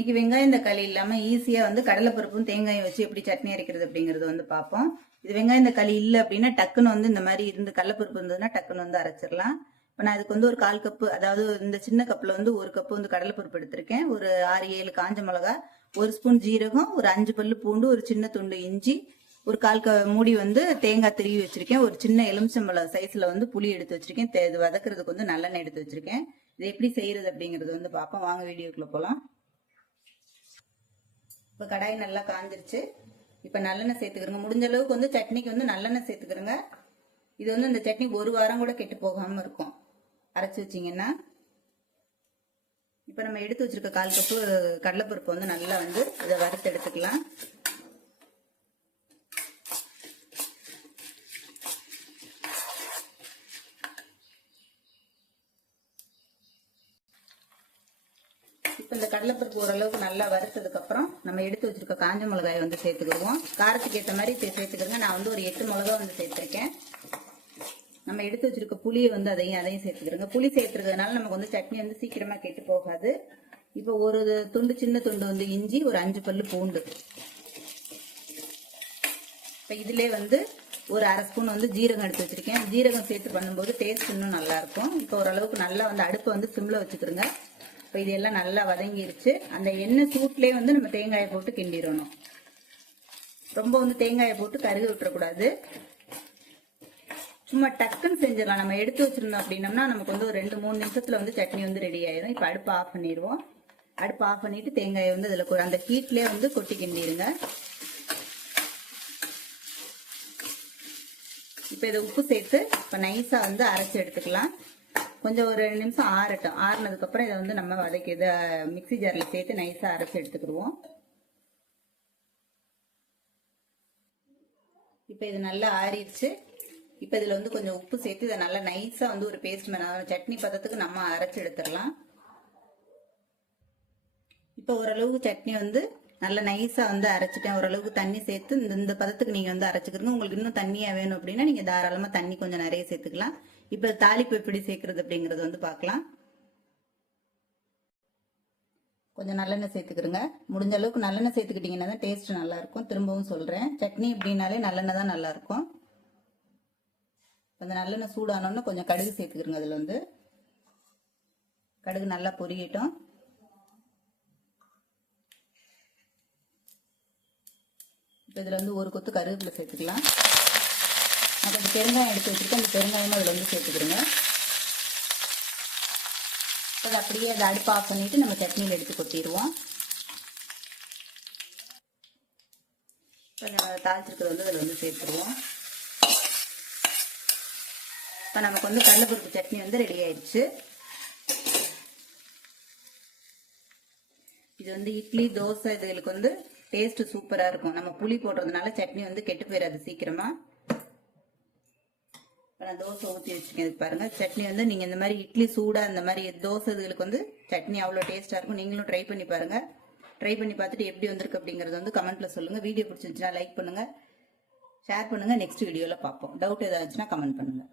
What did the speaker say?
இன்னைக்கு வெங்காயம் தக்காளி இல்லாம ஈஸியா வந்து கடலைப்பருப்பும் தேங்காயும் வச்சு எப்படி சட்னி அரைக்கிறது அப்படிங்கறது வந்து பார்ப்போம். இது வெங்காயம் தக்காளி இல்ல அப்படின்னா டக்குன்னு வந்து இந்த மாதிரி இருந்து கடலைப்பருப்பு இருந்ததுன்னா டக்குன்னு வந்து அரைச்சிடலாம். இப்போ நான் இதுக்கு வந்து ஒரு 1/4 கப்பு, அதாவது இந்த சின்ன கப்ல வந்து 1 கப்பு வந்து கடலைப்பருப்பு எடுத்திருக்கேன். ஒரு 6-7 காஞ்ச மிளகா, 1 ஸ்பூன் ஜீரகம், ஒரு 5 பல்லு பூண்டு, ஒரு சின்ன துண்டு இஞ்சி, ஒரு 1/4 மூடி வந்து தேங்காய் திருவி வச்சிருக்கேன். ஒரு சின்ன எலுமிச்சம்பழம் சைஸ்ல வந்து புளி எடுத்து வச்சிருக்கேன். இது வதக்குறதுக்கு வந்து நல்லெண்ணெய் எடுத்து வச்சிருக்கேன். இது எப்படி செய்யறது அப்படிங்கறது வந்து பார்ப்போம். வாங்க வீடியோக்குள்ள போலாம். இப்போ கடாய் நல்லா காஞ்சிருச்சு. இப்போ நல்லெண்ணெய் சேர்த்துக்கிறோங்க. முடிஞ்ச அளவுக்கு வந்து சட்னிக்கு வந்து நல்லெண்ணெய் சேர்த்துக்கிறோங்க. இது வந்து இந்த சட்னி 1 வாரம் கூட கெட்டு போகாம இருக்கும் அரைச்சி வச்சிங்கன்னா. இப்போ நம்ம எடுத்து வச்சிருக்க 1/4 கப்பு கடலைப்பருப்பு வந்து நல்லா வந்து இதை வறுத்து எடுத்துக்கலாம். இப்போ இந்த கடலைப்பருப்பு ஓரளவுக்கு நல்லா வறுத்ததுக்கு அப்புறம் நம்ம எடுத்து வச்சிருக்க காஞ்ச மிளகாயை வந்து சேர்த்துக்கிடுவோம். காரத்துக்கு ஏற்ற மாதிரி சேர்த்துக்கிறோங்க. நான் வந்து ஒரு 8 மிளகா வந்து சேர்த்திருக்கேன். நம்ம எடுத்து வச்சிருக்க புளியை வந்து அதையும் சேர்த்துக்கிறோங்க. புளி சேர்த்துக்கிறதுனால நமக்கு வந்து சட்னி வந்து சீக்கிரமா கெட்டு போகாது. இப்போ ஒரு துண்டு, சின்ன துண்டு வந்து இஞ்சி, ஒரு 5 பல்லு பூண்டு. இப்போ இதுல வந்து ஒரு 1/2 ஸ்பூன் வந்து ஜீரகம் எடுத்து வச்சிருக்கேன். ஜீரகம் சேர்த்து பண்ணும்போது டேஸ்ட் இன்னும் நல்லா இருக்கும். இப்போ ஓரளவுக்கு நல்லா வந்து அடுப்பை வந்து சிம்ல வச்சுக்கிறோங்க. இப்போ இதெல்லாம் நல்லா வதங்கிருச்சு. அந்த எண்ணெய் சூட்லேயே வந்து நம்ம தேங்காயை போட்டு கிண்டிடணும். ரொம்ப வந்து தேங்காயை போட்டு கருக விட்டுறக்கூடாது. சும்மா டக்குன்னு செஞ்சிடலாம். நம்ம எடுத்து வச்சிருந்தோம் அப்படின்னம்னா நமக்கு வந்து ஒரு 2-3 நிமிஷத்துல வந்து சட்னி வந்து ரெடி ஆயிடும். இப்போ அடுப்பு ஆஃப் பண்ணிடுவோம். அடுப்பு ஆஃப் பண்ணிட்டு தேங்காயை வந்து அதில் அந்த ஹீட்லேயே வந்து கொட்டி கிண்டிடுங்க. இப்போ இதை உப்பு சேர்த்து இப்போ நைஸாக வந்து அரைச்சி எடுத்துக்கலாம். கொஞ்சம் ஒரு 2 நிமிஷம் ஆறட்டும். ஆறுனதுக்கு அப்புறம் இதை வந்து நம்ம வதக்கி இதை மிக்சி ஜார்ல சேர்த்து நைஸா அரைச்சி எடுத்துக்கிடுவோம். இப்போ இது நல்லா ஆறிடுச்சு. இப்போ இதுல வந்து கொஞ்சம் உப்பு சேர்த்து இதை நல்லா நைஸா வந்து ஒரு பேஸ்ட் சட்னி பதத்துக்கு நம்ம அரைச்சி எடுத்துடலாம். இப்போ ஓரளவுக்கு சட்னி வந்து நல்லா நைஸா வந்து அரைச்சிட்டேன். ஓரளவுக்கு தண்ணி சேர்த்து இந்த பதத்துக்கு நீங்க வந்து அரைச்சிக்கிறீங்க. உங்களுக்கு இன்னும் தண்ணியா வேணும் அப்படின்னா நீங்க தாராளமா தண்ணி கொஞ்சம் நிறைய சேர்த்துக்கலாம். இப்ப தாளிப்பு எப்படி சேர்க்கறது அப்படிங்கறது வந்து பார்க்கலாம். கொஞ்சம் நல்லெண்ணெய் சேர்த்துக்கிறோங்க. முடிஞ்ச அளவுக்கு நல்லெண்ணெய் சேர்த்துக்கிட்டீங்கன்னா தான் டேஸ்ட் நல்லா இருக்கும். திரும்பவும் சொல்றேன், சட்னி அப்படின்னாலே நல்லெண்ணெய் தான் நல்லா இருக்கும். அந்த நல்லெண்ணெய் சூடானோன்னு கொஞ்சம் கடுகு சேர்த்துக்கிறோங்க. அதுல வந்து கடுகு நல்லா பொரியட்டும். இப்போ இதுல வந்து ஒரு கொத்து கருவேப்பிலை சேர்த்துக்கலாம். நான் கொஞ்சம் பெருங்காயம் எடுத்து வச்சிருக்கேன். அந்த பெருங்காயமும் அதில் வந்து சேர்த்துக்கிறோங்க. அது அப்படியே அதை அடுப்பு ஆஃப் பண்ணிட்டு நம்ம சட்னியில் எடுத்து கொட்டிடுவோம். இப்போ நம்ம தாளிச்சிருக்கிறது வந்து அதில் வந்து சேர்த்துருவோம். இப்போ நமக்கு வந்து கடலைப்பருப்பு சட்னி வந்து ரெடி ஆயிடுச்சு. இது வந்து இட்லி, தோசை இதுகளுக்கு வந்து டேஸ்ட் சூப்பரா இருக்கும். நம்ம புளி போடுறதுனால சட்னி வந்து கெட்டு போயிடாது சீக்கிரமா. நான் தோசை ஊற்றி வச்சுக்கேன். பாருங்க, சட்னி வந்து நீங்க இந்த மாதிரி இட்லி சூடா இந்த மாதிரி தோசை இதுகளுக்கு வந்து சட்னி அவ்வளோ டேஸ்டா இருக்கும். நீங்களும் ட்ரை பண்ணி பாருங்க. ட்ரை பண்ணி பார்த்துட்டு எப்படி வந்திருக்கு அப்படிங்கறது வந்து கமெண்ட்ல சொல்லுங்க. வீடியோ பிடிச்சிருந்துச்சுன்னா லைக் பண்ணுங்க, ஷேர் பண்ணுங்க. நெக்ஸ்ட் வீடியோல பார்ப்போம். டவுட் ஏதாச்சுன்னா கமெண்ட் பண்ணுங்க.